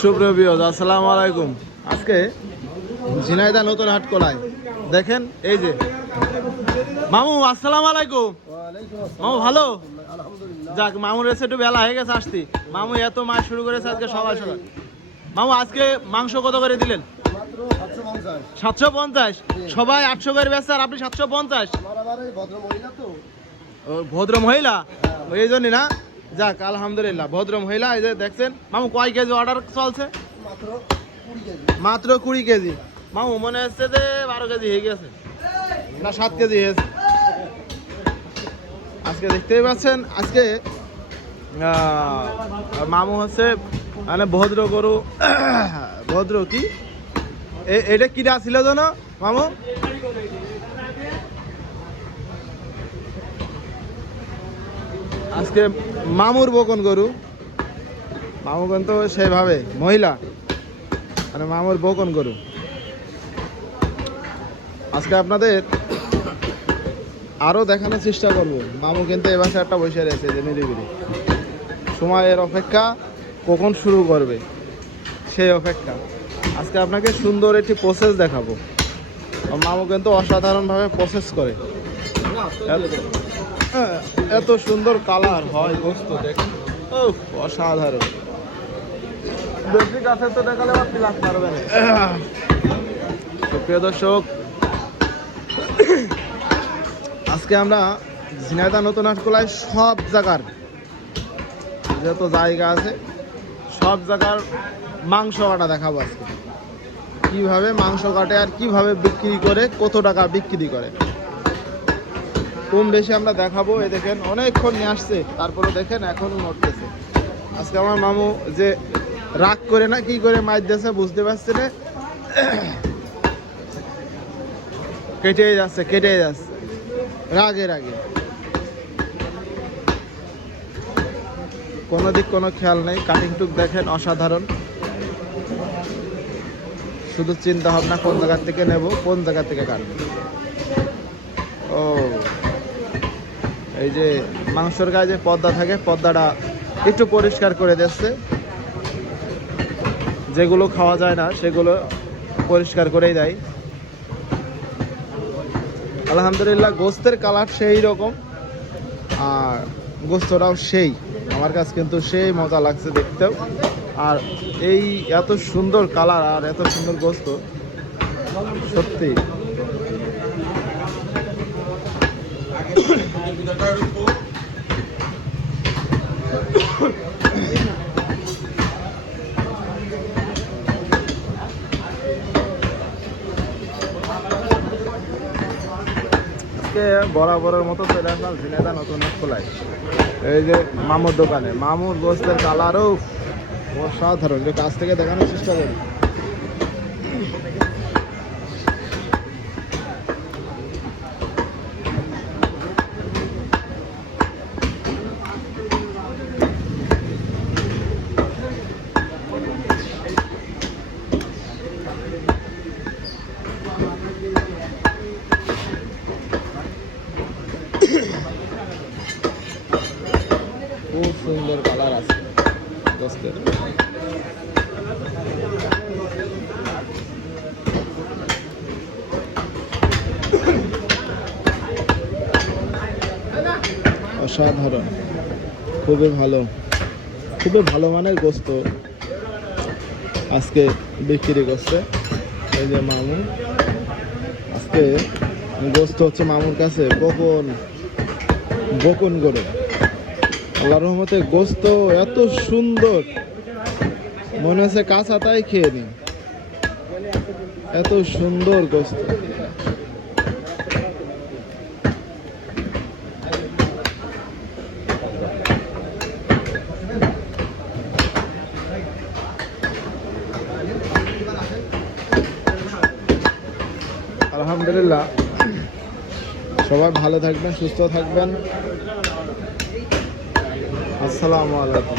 সুপ্রিয় ভিউয়ার্স, আসসালামু আলাইকুম। আজকে ঝিনাইদহ নতুন হাট কলায় দেখেন এই যে মামু। আসসালামু আলাইকুম মামু, ভালো? যাক, মামুর এসে একটু বেলা হয়ে গেছে আসতি। মামু এত মাছ শুরু করেছে আজকে সকাল সকাল। মামু আজকে মাংস কত করে দিলেন? 750। সবাই 800 করে বেচছে আর আপনি 750? ভদ্র মহিলা, এই জন্যই না? যাক আলহামদুলিল্লাহ, ভদ্র মহিলা। এই যে দেখছেন মামু, কয় কেজি অর্ডার চলছে? মাত্র 20 কেজি। মামু মনে হচ্ছে যে 12 কেজি হয়ে গেছে, না 7 কেজি হয়েছে। আজকে দেখতেই পাচ্ছেন, আজকে মামু হচ্ছে মানে ভদ্র গরু। ভদ্র কি এটা কিরা ছিল জানো মামু? আজকে মামুর বকন গরু। মামু কিন্তু সেভাবে মহিলা, মানে মামুর বকন গরু। আজকে আপনাদের আরো দেখানোর চেষ্টা করব। মামু কিন্তু এবার একটা বসে রয়েছে যে নিরিবিলি, সময়ের অপেক্ষা, কখন শুরু করবে সেই অপেক্ষা। আজকে আপনাকে সুন্দর একটি প্রসেস দেখাবো। মামু কিন্তু অসাধারণভাবে প্রসেস করে। এত সুন্দর কালার হয় গোস্ত, দেখেন অসাধারণ। বেশি কাছে তো দেখালে আবার তিলাক পারবে না। প্রিয় দর্শক, আজকে আমরা ঝিনাইদহ নতুন হাট কলায় সব জায়গার যত জায়গা আছে সব জায়গার মাংস কাটা দেখাবো। আজকে কিভাবে মাংস কাটে আর কিভাবে বিক্রি করে, কত টাকা বিক্রি করে, কম বেশি আমরা দেখাবো। এই দেখেন অনেকক্ষণ নিয়ে আসছে, তারপরে দেখেন এখনো নড়তেছে। আজকে আমার মামু যে রাগ করে না কি করে মাছ দিয়েছে বুঝতে পারছি না। কেটে যাচ্ছে রাগে রাগে, কোনো দিক কোনো খেয়াল নেই। কাটিং টুক দেখেন অসাধারণ। শুধু চিন্তা ভাবনা কোন জায়গা থেকে নেব, কোন জায়গা থেকে কাটবো। ও এই যে মাংসর গায়ে যে পর্দা থাকে, পর্দাটা একটু পরিষ্কার করে দিচ্ছে। যেগুলো খাওয়া যায় না সেগুলো পরিষ্কার করেই দেয়। আলহামদুলিল্লাহ, গোস্তের কালার সেই রকম আর গোস্তটাও সেই। আমার কাছে কিন্তু সেই মজা লাগছে দেখতেও। আর এই এত সুন্দর কালার আর এত সুন্দর গোস্ত, সত্যি বরাবরের মতো চলে আসলাম ঝিনাইদহ নতুন হাট কলায়। এই যে মামুর দোকানে, মামুর গোস্তের কালারও অসাধারণ। যে কাছ থেকে দেখানোর চেষ্টা করি। খুব সুন্দর কালার আছে গোস্তের। অসাধারণ, খুবই ভালো মানের গোস্ত আজকে বিক্রি করছে। এই যে মামু, আজকে গোস্ত হচ্ছে মামুর কাছে বকন গরু। আল্লাহর রহমতে গোস্ত এত সুন্দর, মনে হচ্ছে কাঁচা তাই খেয়ে নি, এত সুন্দর গোস্ত। আলহামদুলিল্লাহ, সবাই ভালো থাকবেন, সুস্থ থাকবেন। আসসালামু আলাইকুম।